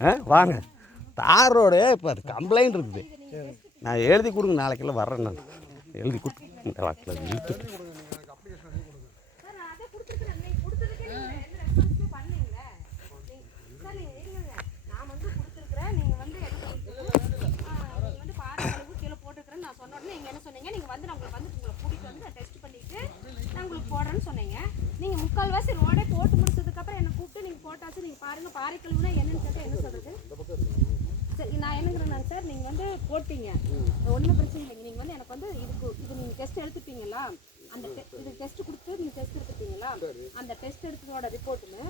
ஆ வாங்க தார் ரோடு இப்போ அது கம்ப்ளைண்ட் இருக்குது நான் எழுதி கொடுங்க நாளைக்கெல்லாம் வர்றேன் நான் எழுதி கொடுத்து இந்த வாக்கில் இழுத்துட்டு நான் அதை பண்ணீங்களே நான் வந்து கொடுத்துருக்குறேன் வந்து வந்து கீழே நான் என்ன வந்து உங்களை வந்து டெஸ்ட் நான் உங்களுக்கு போடுறேன்னு நீங்க முக்கால்வாசி ரோடே போட்டு முடிச்சதுக்கு அப்புறம் என்ன கூப்பிட்டு நீங்க போட்டாச்சு நீங்க பாருங்க பாறை கழுவுனா என்னன்னு கேட்டா என்ன சொல்றது? சரி நான் என்னங்கிறேன் சார் நீங்கள் வந்து போட்டீங்க. ஒன்றும் பிரச்சனை இல்லைங்க. நீங்கள் வந்து எனக்கு வந்து இதுக்கு இது நீங்கள் டெஸ்ட் எடுத்துப்பீங்களா அந்த இது டெஸ்ட் கொடுத்து நீங்கள் டெஸ்ட் எடுத்துப்பீங்களா அந்த டெஸ்ட் எடுத்ததோட ரிப்போர்ட்டுன்னு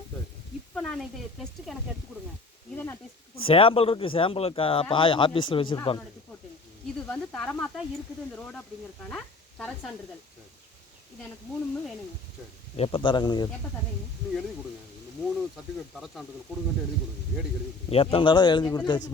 இப்போ நான் இது டெஸ்ட்டுக்கு எனக்கு எடுத்து கொடுங்க. இதை நான் டெஸ்ட் சாம்பிள் இருக்குது சாம்பிள் ஆஃபீஸில் வச்சுருப்பாங்க. ரிப்போர்ட்டுங்க இது வந்து தரமாக தான் இருக்குது இந்த ரோடு அப்படிங்கிறதுக்கான தர சான்றிதழ் இது எனக்கு மூணுமே வேணுங்க. எப்போ தராங்க எப்போ தரீங்க? எழுதி கொடுங்க. மூணு சர்டிஃபிகேட் தர சான்றிதழ் கொடுங்கன்ட்டு எழுதி கொடுங்க. ஏடிக்கு எழுதி கொடுங்க. எத்தனை தடவை எழுதி கொடுத்தாச்சு?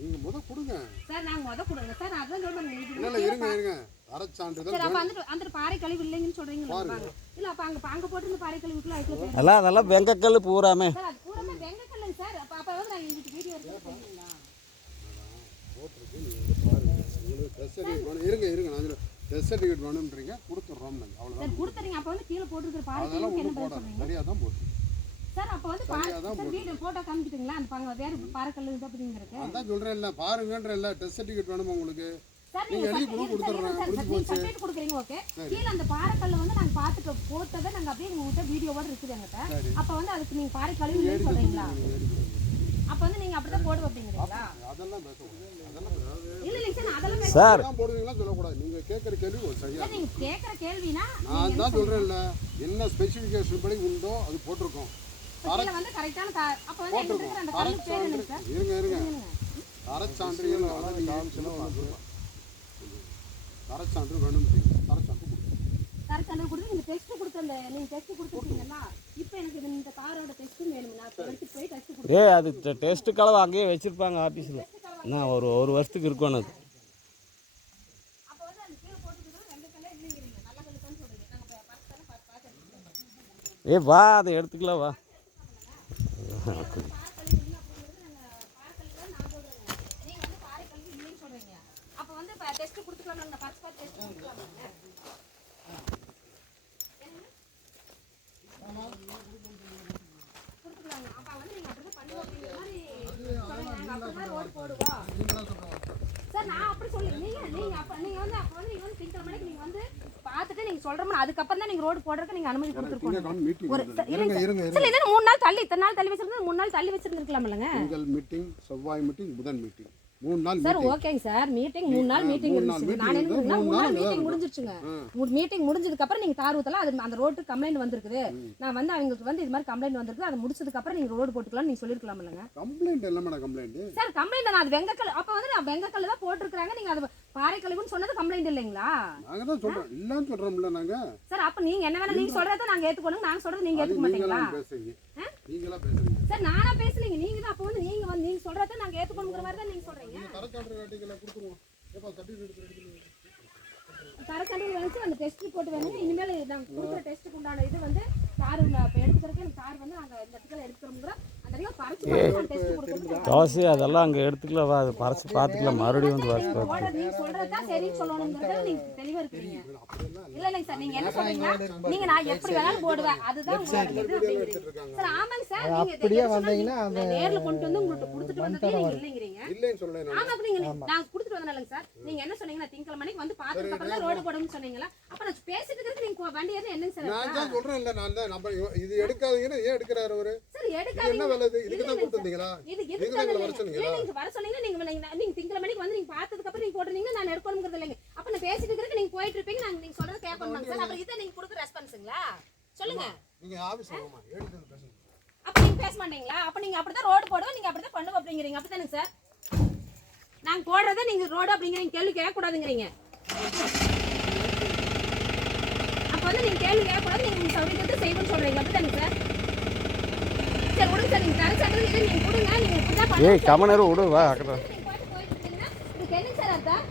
நீங்கள் முத கொடுங்க. சார் நாங்கள் முத கொடுங்க. சார் நான் அதான் சொல்றேன். இல்லை இல்லை இருங்க இருங்க. தர சான்றிதழ் சரி அப்ப அந்த அந்த பாறை கழிவு இல்லைங்கன்னு சொல்றீங்களா வாங்க இல்ல அப்ப அங்க அங்க போட்டு பாறை கழிவுக்குள்ள அதுக்குள்ள போய் அதெல்லாம் அதெல்லாம் வெங்கக்கல் பூராமே. சார் அது பூராமே வெங்க கல்லுங்க சார். அப்ப அப்ப வந்து நான் எங்களுக்கு வீடியோ எடுத்து போட்டிருக்கு பாருங்க. இருங்க இருங்க. நான் டெஸ்ட் சர்டிஃபிகேட் வேணுன்றீங்க கொடுத்துட்றோம் நாங்கள் அவ்வளோதான் சார் கொடுத்துறீங்க. அப்ப வந்து கீழே போட்டுருக்கிற பாறை அதெல்லாம் ஒன்றும் போடாது. சொல்றீங்க? சரியாக தான் போட்டு சார் அப்ப வந்து சார் வீடியோ போட்டோ காமிக்கிட்டுங்களா அந்த பாங்க வேற பாறை கல்லு இது அப்படிங்கிறதுக்கு அதான் சொல்கிறேன் இல்லை பாருங்கன்ற இல்லை டெஸ்ட் சர்டிஃபிகேட் வேணுமா உங்களுக்கு? நீங்க நீங்க எழுதி சர்டிஃபிகேட் கொடுக்குறீங்க ஓகே. கீழே அந்த பாறை கல்லு வந்து நாங்க பார்த்துட்டு போட்டதை நாங்க அப்படியே உங்ககிட்ட வீடியோவோட இருக்குது எங்கிட்ட. அப்ப வந்து அதுக்கு நீங்க பாறை கழிவு இல்லைன்னு சொல்றீங்களா? அப்ப வந்து நீங்க அப்படிதான் போடு அப்படிங்கிறீங்களா? அதெல்லாம் பேச- இல்ல சார் நான் அதெல்லாம் சார். போடுவீங்களா சொல்லக்கூடாது. நீங்கள் கேட்குற கேள்வி சரியா சார், நீங்க கேக்குற கேள்வினா நான் தான் சொல்கிறேன்ல என்ன ஸ்பெசிஃபிகேஷன் படி உண்டோ அது போட்டிருக்கோம். கீழே வந்து கரெக்டான கா- அப்ப வந்து எங்க இருக்கிற அந்த கல்லு பேர் என்ன சார் இருங்க இருங்க. அதான் நீங்கள் ஆரம்பிச்சுன்னா தரச்சான்று வேணும் தரச்சான்று கொடுங்க. கரெக்டான கொடுத்து நீங்க டெஸ்ட் கொடுத்த அந்த நீங்க டெஸ்ட் கொடுத்துருக்கீங்களா இப்போ எனக்கு இது இந்த காரோட டெஸ்ட்டும் வேணும் நான் இப்போ எடுத்துட்டு போய் டெஸ்ட் கொடு ஏ அது டெஸ்ட்டு கலவை அங்கேயே வச்சுருப்பாங்க ஆஃபீஸில் நான் ஒரு ஒரு வருஷத்துக்கு இருக்கணும் அது. வந்து ஏ வா அதை எடுத்துக்கலாம் வா. சார் நான் அப்படி சொல்லி நீங்க நீங்க அப்ப நீங்க வந்து அப்ப வந்து நீங்க வந்து திங்கள் மணிக்கு நீங்க வந்து பார்த்துட்டு நீங்க சொல்றோம்னா அதுக்கப்புறம் தான் நீங்க ரோடு போடுறதுக்கு நீங்க அனுமதி கொடுத்துருக்கோம் ஒரு. இருங்க இருங்க மூணு நாள் தள்ளி இத்தனை நாள் தள்ளி வச்சிருந்தா மூணு நாள் தள்ளி வச்சிருந்துருக்கலாம் இல்லைங்க செவ்வாய் மீட்டிங் புதன் மீட்டிங் மூணு நாள் சார் ஓகேங்க சார். மீட்டிங் மூணு நாள் மீட்டிங் இருந்துச்சு. நான் என்ன மூணு நாள் மீட்டிங் முடிஞ்சிருச்சுங்க. மீட்டிங் முடிஞ்சதுக்கு அப்புறம் நீங்க தார் ஊத்தலாம். அது அந்த ரோட்டு கம்ப்ளைண்ட் வந்திருக்குது. நான் வந்து அவங்களுக்கு வந்து இது மாதிரி கம்ப்ளைண்ட் வந்திருக்கு. அது முடிச்சதுக்கு அப்புறம் நீங்க ரோடு போட்டுக்கலாம் நீங்க சொல்லிருக்கலாம் இல்லைங்க. கம்ப்ளைண்ட் இல்லை மேடம் கம்ப்ளைண்ட் சார் கம்ப்ளைண்ட் நான் அது வெங்கக்கல் அப்ப வந்து நான் வெங்கக்கல் தான் போட்டிருக்காங்க நீங்க அது பாறைக்கழிவுன்னு சொன்னது கம்ப்ளைண்ட் இல்லைங்களா? நாங்கள் தான் சொல்கிறோம் இல்லைன்னு சொல்கிறோம்ல நாங்கள் சார் அப்ப நீங்க என்ன வேணா நீங்க சொல்றதை நாங்க ஏத்துக்கணும் நாங்க சொல்றது நீங்க ஏத்துக்க மாட்டீங்களா? நீங்களா பேசுறீங்க. பேசுறீங்க. சார் நானா பேசலீங்க நீங்க தான் அப்ப வந்து நீங்க வந்து நீங்க சொல்றதை நாங்க ஏத்துக்கணுங்கிற மாதிரி தான் நீங்க சொல்றீங்க. எடுத்து தரக்கண்டியில் வந்து அந்த டெஸ்ட் ரிப்போர்ட் வேணும் இனிமேல் நாங்கள் கொடுக்குற டெஸ்ட்டுக்கு உண்டான இது வந்து இப்போ எடுத்துக்கிறதுக்கு எனக்கு கார் வந்து நாங்கள் இந்த இடத்துல எடுத்துக்கிறோங்கிற அந்த பறிச்சு கொடுக்குறது தோசை அதெல்லாம் அங்கே எடுத்துக்கலாம் வா அதை பறிச்சு பார்த்துக்கலாம். மறுபடியும் வந்து வாசி பார்த்து அப்படியே வந்தீங்கன்னா நேர்ல கொண்டு வந்து உங்களுக்கு கொடுத்துட்டு வந்ததே இல்லைங்கிறீங்க. இல்லைன்னு சொல்லலை நான். ஆமா கொடுத்துட்டு சார். நீங்க என்ன சொன்னீங்கன்னா திங்கள் மணிக்கு வந்து பார்த்ததுக்கு அப்புறம் தான் ரோடு போடணும்னு சொன்னீங்களா அப்ப நான் பேசிட்டு இருக்கிறது நான் தான் சொல்கிறேன் இல்லை நான் தான். நம்ம இது எடுக்காதீங்கன்னா ஏன் எடுக்கிறாரு அவரு? என்ன வேலை இது? இதுக்கு தான் கொடுத்து வந்தீங்களா இது இதுக்கு தான் வர சொன்னீங்களா? நீங்க வர சொன்னீங்கன்னா நீங்க நீங்க- நீங்க திங்கள் மணிக்கு வந்து நீங்க பார்த்ததுக்கு அப்புறம் நீங்க நான் எடுக்கணுங்கிறது இல்லைங்க. அப்ப நான் பேசிட்டு இருக்கிறதுக்கு நீங்க போயிட்டு இருப்பீங்க நாங்க நீங்க சொல்றது கேட்கணும் சார். அப்புறம் இதை நீங்க கொடுக்குற ரெஸ்பான்ஸுங்களா? சொல்லுங்க. எடுத்து பேசுங்க. அப்ப நீங்க பேச மாட்டீங்களா? அப்ப நீங்க அப்படிதான் ரோடு போடுவோம் நீங்க அப்படிதான் பண்ணுவோம் அப்படிங்கிறீங்க அப்படிதானே சார்? நாங்க போடுறதை நீங்க ரோடு அப்படிங்கிறீங்க கேள்வி கேட்க கூடாதுங்கிறீங்க வந்து நீங்க கேள்வி கேட்க கூடாது நீங்க உங்க சௌகரியத்தை செய்யணும்னு சொல்றீங்க. அப்படிதானே சார்? சரி விடுங்க சார். நீங்க தர சாட்டு இதை நீங்க கொடுங்க. நீங்க இப்படிதான் ஏய் கமனரு விடு வா அக்கடா நீங்க பாட்டு போயிட்டு இருக்கீங்கன்னா இதுக்கு என்னங்க சார் அர்த்தம்?